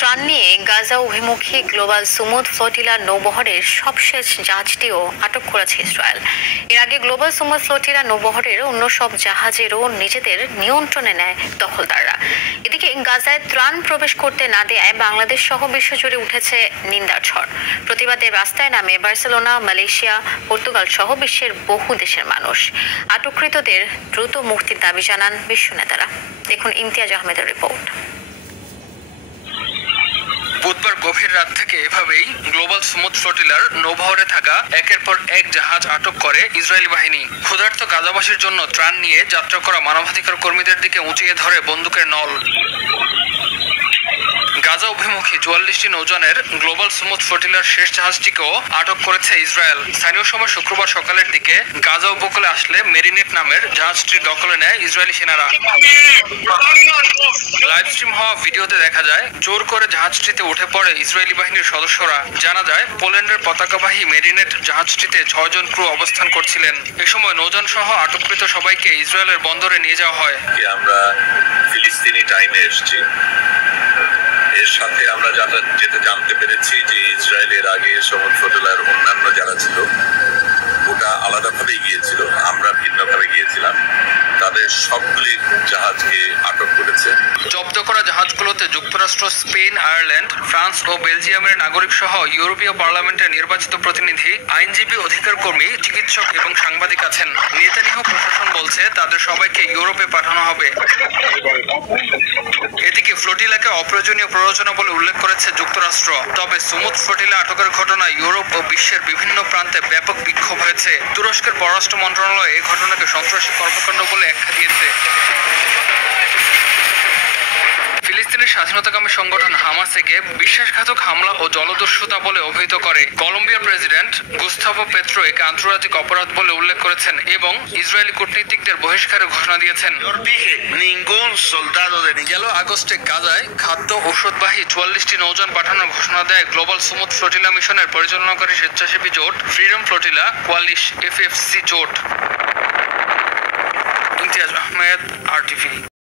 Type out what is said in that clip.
ত্রাণ নিয়ে গাজা অভিমুখী গ্লোবাল সুমুদ ফ্লোটিলা নৌবহরের সবশেষ জাহাজটিও আটক করেছে ইসরায়েল। এর আগে গ্লোবাল সুমুদ ফ্লোটিলা নৌবহরের অন্য সব জাহাজেরও নিজেদের নিয়ন্ত্রণে নেয় দখলদাররা। এদিকে গাজায় ত্রাণ প্রবেশ করতে না দেয়ায় বাংলাদেশ সহ বিশ্বজুড়ে উঠেছে নিন্দার ঝড়। প্রতিবাদে রাস্তায় নামে বার্সেলোনা, মালয়েশিয়া, পর্তুগাল সহ বিশ্বের বহু দেশের মানুষ। আটককৃতদের দ্রুত মুক্তির দাবি জানান বিশ্ব নেতারা। দেখুন ইমতিয়াজ আহমেদের রিপোর্ট। বুধবার গভীর রাত থেকে এভাবেই গ্লোবাল সুমুদ ফ্লোটিলার নৌবহরে থাকা একের পর এক জাহাজ আটক করে ইসরায়েলি বাহিনী। ক্ষুধার্ত গাজাবাসীর জন্য ত্রাণ নিয়ে যাত্রা করা মানবাধিকার কর্মীদের দিকে উঁচিয়ে ধরে বন্দুকের নল। গাজা অভিমুখী 44টি নৌযানের গ্লোবাল সুমুদ ফ্লোটিলার শেষ জাহাজটিকেও আটক করেছে ইসরায়েল। স্থানীয় সময় শুক্রবার সকালের দিকে গাজা উপকূলে আসলে মেরিনেট নামের জাহাজটির দখলে নেয় ইসরায়েলি সেনারা। লাইভ স্ট্রিম হওয়া ভিডিওতে দেখা যায় জোর করে জাহাজটিতে উঠে পড়ে ইসরায়েলি বাহিনীর সদস্যরা। জানা যায় পোল্যান্ডের পতাকাবাহী মেরিনেট জাহাজটিতে 6 জন ক্রু অবস্থান করছিলেন। এ সময় নৌযান সহ আটককৃত সবাইকে ইসরায়েলের বন্দরে নিয়ে যাওয়া হয়। আমরা ফিলিস্তিনি টাইমে এসেছি। এর সাথে আমরা যেটা জানতে পেরেছি যে ইসরায়েলের আগে সমুদ্র ফ্লোটিলার অন্যান্য যারা ছিল ওটা আলাদাভাবে গিয়েছিল, আমরা ভিন্নভাবে গিয়েছিলাম। তাদের সবগুলি জাহাজকে আটক করেছে। জব্দ করা জাহাজগুলোতে যুক্তরাষ্ট্র, স্পেন, আয়ারল্যান্ড, ফ্রান্স ও বেলজিয়ামের নাগরিক সহ ইউরোপীয় পার্লামেন্টের নির্বাচিত প্রতিনিধি, আইনজীবী, অধিকার কর্মী, চিকিৎসক এবং সাংবাদিক আছেন। নেতানিয়াহু প্রশাসন বলছে তাদের সবাইকে ইউরোপে পাঠানো হবে। এদিকে ফ্লোটিলাকে অপ্রয়োজনীয় প্ররোচনা বলে উল্লেখ করেছে যুক্তরাষ্ট্র। তবে সুমুদ ফ্লোটিলা আটকের ঘটনায় ইউরোপ ও বিশ্বের বিভিন্ন প্রান্তে ব্যাপক বিক্ষোভ হয়েছে। তুরস্কের পররাষ্ট্র মন্ত্রণালয় এই ঘটনাকে সন্ত্রাসী কর্মকাণ্ড বলে আখ্যা দিয়েছে। ফিলিস্তিনের স্বাধীনতাকামী সংগঠন হামাসকে বিশ্বাসঘাতক হামলা ও জলদস্যুতা বলে অভিহিত করে। কলম্বিয়ার প্রেসিডেন্ট গুস্তাভো পেট্রো একে আন্তর্জাতিক অপরাধ বলে উল্লেখ করেছেন এবং ইসরায়েলি কূটনীতিকদের বহিষ্কারের ঘোষণা দিয়েছেন। গেল আগস্টে গাজায় খাদ্য ঔষধবাহী 44টি নৌযান পাঠানোর ঘোষণা দেয় গ্লোবাল সুমুদ ফ্লোটিলা মিশনের পরিচালনাকারী স্বেচ্ছাসেবী জোট ফ্রিডম ফ্লোটিলা কোয়ালিশ FFC জোট। ইমতিয়াজ আহমেদ, RTV।